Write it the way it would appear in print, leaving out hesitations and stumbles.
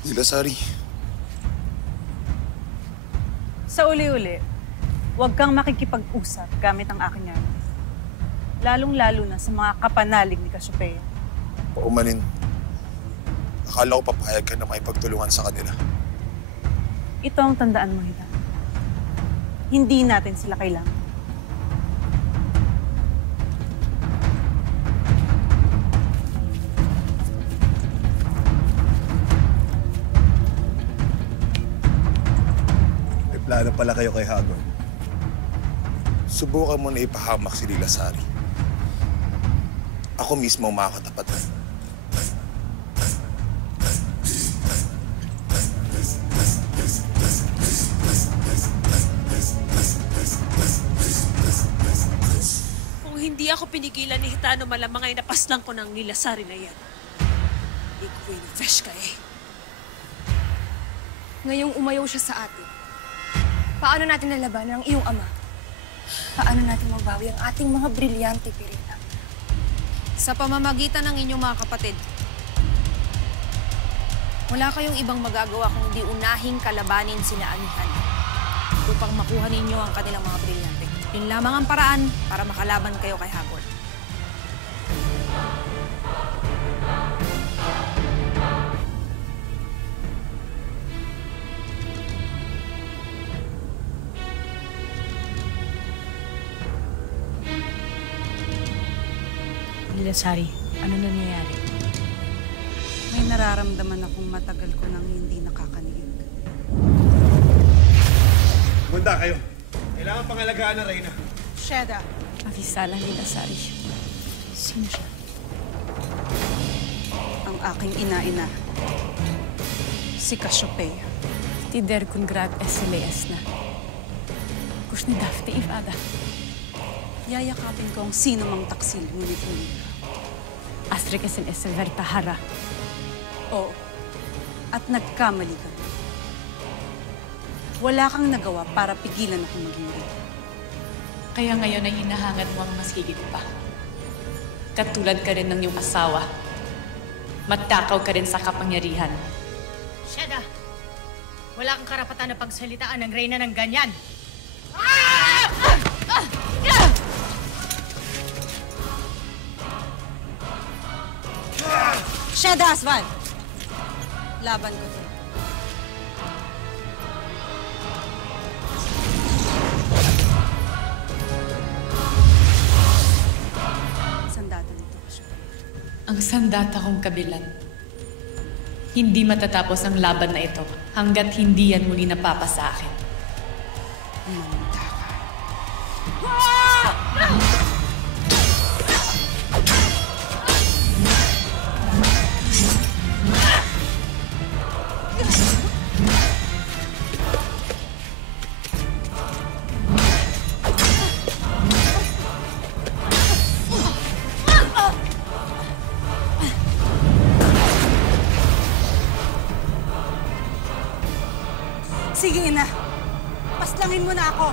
Nilasari. Sa uli-uli, huwag kang makikipag-usap gamit ang aking gamit. Lalong-lalo na sa mga kapanalig ni Cassiopeia. Paumanin. Akala ko papayag ka na makipagtulungan sa kanila. Ito ang tandaan mo, Hida. Hindi natin sila kailangan. May plano pala kayo kay Hagor. Subukan mo na ipahamak si Nilasari. Ako mismo ang makakatapat. Kung hindi ako pinigilan ni Hitano, malamang ay napaslang ko ng Nilasari na yan. Hindi ko in-fresh ka eh. Ngayong umayaw siya sa atin, paano natin lalabanan ang iyong ama? Paano natin mabawi ang ating mga brilyante, Pirina? Sa pamamagitan ng inyong mga kapatid. Wala kayong ibang magagawa kung hindi unahing kalabanin sina Anihan upang makuha ninyo ang kanilang mga brilyante. Yun lamang ang paraan para makalaban kayo kay Hagor. Nilasari, ano nangyayari? May nararamdaman akong matagal ko nang hindi nakakanilig. Gunda kayo. Kailangan pangalagaan na Reyna. Sheda, Avisala Nilasari. Sino siya? ang aking ina-ina. Si Cassiopeia. Tider kun grad SLS na. Kus ni dafte ifada. Yayakapin ko ang sino mang taksil, ngunit hindi. Astrikesen Verta Hara. Oo. At nagkamali ka. Wala kang nagawa para pigilan ako maging reyna. Kaya ngayon ay hinahangad mo ang mas higit pa. Katulad ka rin ng iyong asawa. Magtakaw ka rin sa kapangyarihan. Sheda, wala kang karapatan na pagsalitaan ng Reyna ng ganyan. Sheda Asval! Laban ko to. Sandata nito, Cassiopeia. Ang sandata kong kabilan. Hindi matatapos ang laban na ito hanggat hindi yan muli napapa sa akin. Manda ka. Sige na. Paslangin mo na ako.